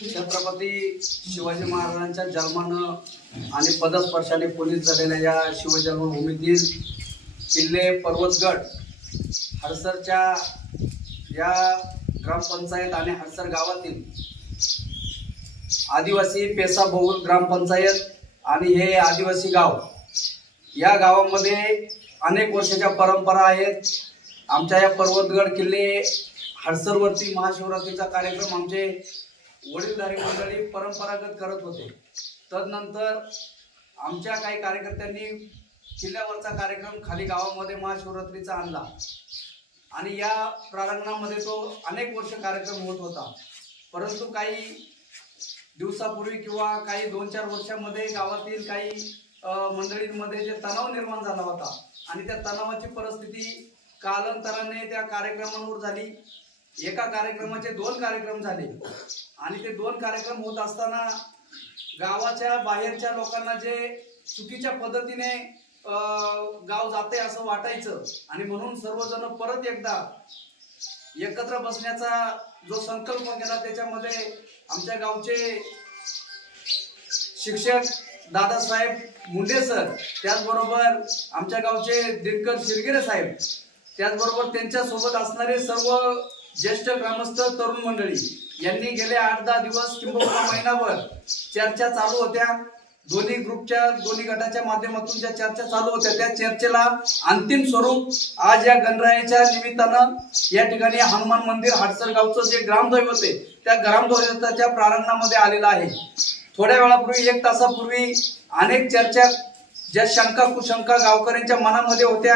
छत्रपती शिवाजी महाराजांच्या जन्मानं आणि पदस्पर्शाने पोलीस झालेल्या या शिवजन्मभूमीतील किल्ले पर्वतगड हडसरच्या या ग्रामपंचायत आणि हडसर गावातील आदिवासी पेसा बहुल ग्रामपंचायत आणि हे आदिवासी गाव या गावामध्ये अनेक वर्षाच्या परंपरा आहेत. आमच्या या पर्वतगड किल्ले हडसरवरती महाशिवरात्रीचा कार्यक्रम आमचे वडीलधारी मंडळी परंपरागत करत होते. तदनंतर आमच्या काही कार्यकर्त्यांनी किल्ल्यावरचा कार्यक्रम खाली गावामध्ये महाशिवरात्रीचा आणला. आणि या प्रांगणामध्ये तो अनेक वर्ष कार्यक्रम होत होता. परंतु काही दिवसापूर्वी किंवा काही दोन चार वर्षामध्ये गावातील काही मंडळींमध्ये जे तणाव निर्माण झाला होता आणि त्या तणावाची परिस्थिती कालांतराने त्या कार्यक्रमांवर झाली. एका कार्यक्रमाचे दोन कार्यक्रम झाले. आणि ते दोन कार्यक्रम होत असताना गावाच्या बाहेरच्या लोकांना जे चुकीच्या पद्धतीने गाव जाते असं वाटायचं आणि म्हणून सर्वजण परत एकदा एकत्र बसण्याचा जो संकल्प केला त्याच्यामध्ये आमच्या गावचे शिक्षक दादासाहेब मुंडे सर त्याचबरोबर आमच्या गावचे दिनकर शिरगिरे साहेब त्याचबरोबर त्यांच्यासोबत असणारे सर्व ज्येष्ठ ग्रामस्थ तरुण मंडळी यांनी गेले आठ दहा दिवस किंबहुना महिनाभर चर्चा चालू होत्या. दोन्ही ग्रुपच्या दोन्ही गटाच्या माध्यमातून ज्या चर्चा चालू होत्या त्या चर्चेला अंतिम स्वरूप आज या गणरायाच्या निमित्तानं या ठिकाणी हनुमान मंदिर हाडसर गावचं जे ग्रामदैवत आहे त्या ग्रामदैवताच्या प्रारंभामध्ये आलेलं आहे. थोड्या वेळापूर्वी एक तासापूर्वी अनेक चर्चा ज्या शंका कुशंका गावकऱ्यांच्या मनामध्ये होत्या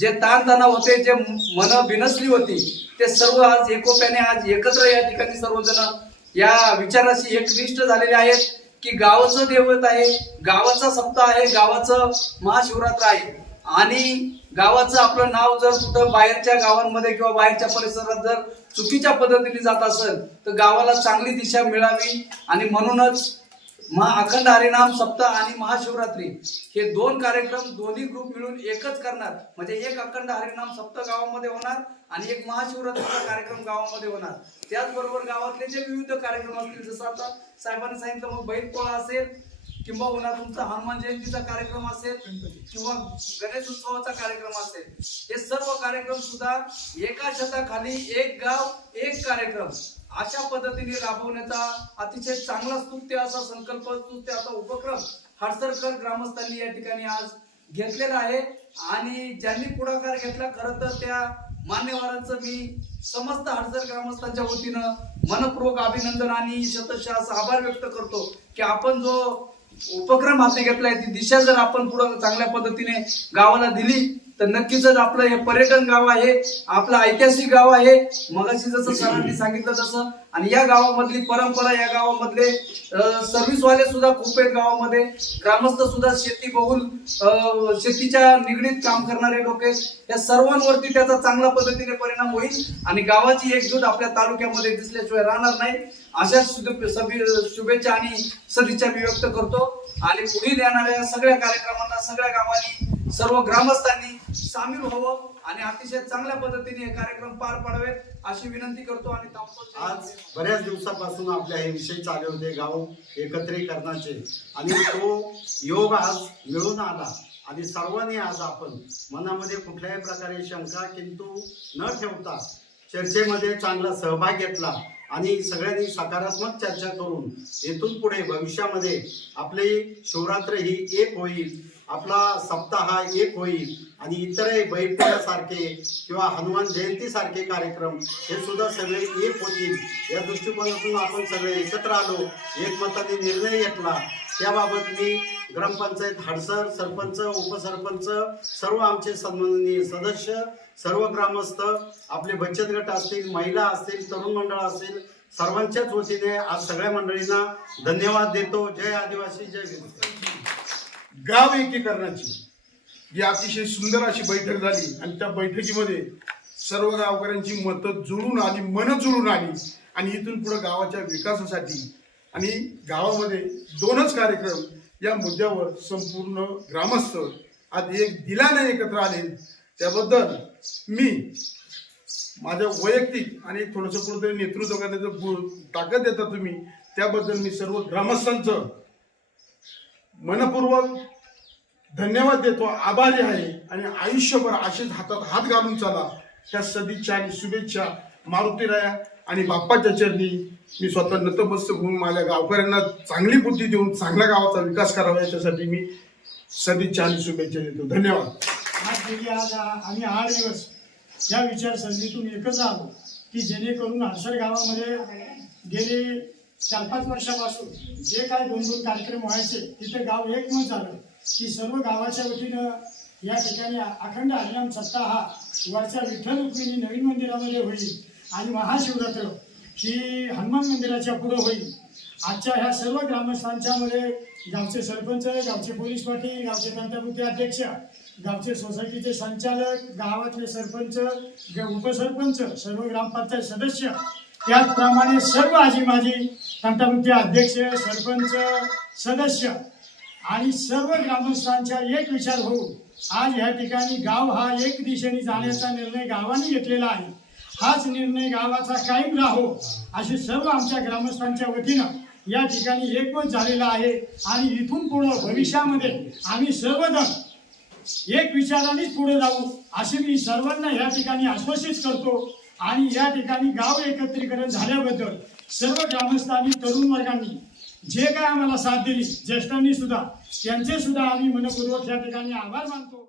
जे ताणतणाव होते जे मन बिनसली होती ते सर्व आज एकोप्याने आज एकत्र या ठिकाणी सर्वजण या विचाराशी एकनिष्ठ झालेले आहेत की गावाचं दैवत आहे गावाचा सप्ताह आहे गावाचं महाशिवरात्र आहे. आणि गावाचं आपलं नाव जर कुठं बाहेरच्या गावांमध्ये किंवा बाहेरच्या परिसरात जर चुकीच्या पद्धतीने जात असेल तर गावाला चांगली दिशा मिळावी. आणि म्हणूनच महा अखंड हरिनाम सप्ताह आणि महाशिवरात्री हे दोन कार्यक्रम दोन्ही ग्रुप मिळून एकच करणार. म्हणजे एक अखंड हरिनाम सप्ताह गावामध्ये होणार आणि एक महाशिवरात्रीचा कार्यक्रम गावामध्ये होणार. त्याचबरोबर गावातले जे विविध कार्यक्रम असतील जसं आता साहेबांनी सांगितलं मग बैलपोळा असेल किंवा तुमचा हनुमान जयंतीचा कार्यक्रम असेल किंवा गणेश उत्सवाचा कार्यक्रम असेल हे सर्व कार्यक्रम सुद्धा एका छताखाली एक गाव एक कार्यक्रम. अशा पद्धतीने राबवण्याचा अतिशय चांगला स्तुत्य असा संकल्प स्तुत्य असा उपक्रम हडसरकर ग्रामस्थांनी या ठिकाणी आज घेतलेला आहे. आणि ज्यांनी पुढाकार घेतला खरं तर त्या मान्यवरांचं मी समस्त हडसर ग्रामस्थांच्या वतीनं मनपूर्वक अभिनंदन आणि शतशः असा आभार व्यक्त करतो की आपण जो उपक्रम हाती घेतलाय ती दिशा जर आपण पुढे चांगल्या पद्धतीने गावाला दिली तर नक्कीच आपलं हे पर्यटन गाव आहे आपलं ऐतिहासिक गाव आहे मगाशी जसं सरांनी सांगितलं तसं आणि या गावामधली परंपरा या गावामधले सर्व्हिसवाले सुद्धा खूप आहेत गावामध्ये. ग्रामस्थ सुद्धा शेती बहुल शेतीच्या निगडीत काम करणारे लोक या सर्वांवरती त्याचा चांगल्या पद्धतीने परिणाम होईल आणि गावाची एकजूट आपल्या तालुक्यामध्ये दिसल्याशिवाय राहणार नाही. अशा शुभे- शुभेच्छा आणि सदिच्छा मी व्यक्त करतो. आणि पुढील येणाऱ्या सगळ्या कार्यक्रमांना सगळ्या गावांनी सर्व ग्रामस्थांनी सामील व्हावं आणि अतिशय चांगल्या पद्धतीने हे कार्यक्रम पार पाडावेत अशी विनंती करतो आणि. आज बऱ्याच दिवसापासून आपले हे विषय चालू होते गाव एकत्रीकरणाचे. आणि तो योग आज मिळून आला. आणि सर्वांनी आज आपण मनामध्ये कुठल्याही प्रकारे शंका किंतु न ठेवता चर्चेमध्ये चांगला सहभाग घेतला आणि सगळ्यांनी सकारात्मक चर्चा करून येथून पुढे भविष्यामध्ये आपली शिवरात्र ही एक होईल. आपला सप्ताह हा एक होईल आणि इतरही बैठकासारखे किंवा हनुमान जयंती सारखे कार्यक्रम हे सुद्धा सगळे एक होतील. या दृष्टिकोनातून आपण सगळे एकत्र आलो एकमताने निर्णय घेतला. त्याबाबत मी ग्रामपंचायत हडसर सरपंच उपसरपंच सर्व आमचे सन्माननीय सदस्य सर्व ग्रामस्थ आपले बचत गट असतील महिला असतील तरुण मंडळ असतील सर्वांच्याच वतीने आज सगळ्या मंडळींना धन्यवाद देतो. जय आदिवासी जय गाव एकीकरणाची. ही अतिशय सुंदर अशी बैठक झाली आणि त्या बैठकीमध्ये सर्व गावकऱ्यांची मतं जुळून आली मन जुळून आली आणि इथून पुढे गावाच्या विकासासाठी आणि गावामध्ये दोनच कार्यक्रम या मुद्द्यावर संपूर्ण ग्रामस्थ आज एक दिलाने एकत्र आले. त्याबद्दल मी माझ्या वैयक्तिक आणि थोडंसं कुठंतरी नेतृत्व करण्याचं ताकद देता तुम्ही त्याबद्दल मी सर्व ग्रामस्थांचं मनपूर्वक धन्यवाद देतो. आभारी आहे. आणि आयुष्यभर असेच हातात हात घालून चाला. त्या सदिच्छा आणि शुभेच्छा मारुती राया आणि बाप्पाच्या चरणी मी स्वतः नतमस्तक होऊन माझ्या गावकऱ्यांना चांगली बुद्धी देऊन चांगल्या गावाचा विकास करावा याच्यासाठी मी सदिच्छा आणि शुभेच्छा देतो. धन्यवाद. आज गेली आज आ- आम्ही आठ दिवस या विचारसरणीतून एकच आलो की जेणेकरून हडसर गावामध्ये गेले चार पाच वर्षापासून जे काय दोन दोन कार्यक्रम व्हायचे तिथे गाव एक मत झालं की सर्व गावाच्या वतीनं या ठिकाणी अखंड हरिनाम सत्ता हा वरच्या विठ्ठल रुक्मिणी नवीन मंदिरामध्ये होईल आणि महाशिवरात्र ही हनुमान मंदिराच्या पुढं होईल. आजच्या ह्या सर्व ग्रामस्थांच्यामध्ये गावचे सरपंच गावचे पोलीस पाटील गावचे तंत्रपुती अध्यक्ष गावचे सोसायटीचे संचालक गावातले सरपंच उपसरपंच सर्व ग्रामपंचायत सदस्य त्याचप्रमाणे सर्व आजी माझी तंटामुक्ती अध्यक्ष सरपंच सदस्य आणि सर्व ग्रामस्थांचा एक विचार होऊन आज ह्या ठिकाणी गाव हा एक दिशेने जाण्याचा निर्णय गावाने घेतलेला आहे. हाच निर्णय गावाचा कायम राहो असे सर्व आमच्या ग्रामस्थांच्या वतीनं या ठिकाणी एकमत झालेला आहे आणि इथून पुढं भविष्यामध्ये आम्ही सर्वजण एक विचारानेच पुढे जाऊ असे मी सर्वांना या ठिकाणी आश्वासित करतो. आणि या ठिकाणी गाव एकत्रीकरण झाल्याबद्दल सर्व ग्रामस्थांनी तरुण वर्गांनी जे काय आम्हाला साथ दिली ज्येष्ठांनी सुद्धा त्यांचे सुद्धा आम्ही मनपूर्वक या ठिकाणी आभार मानतो.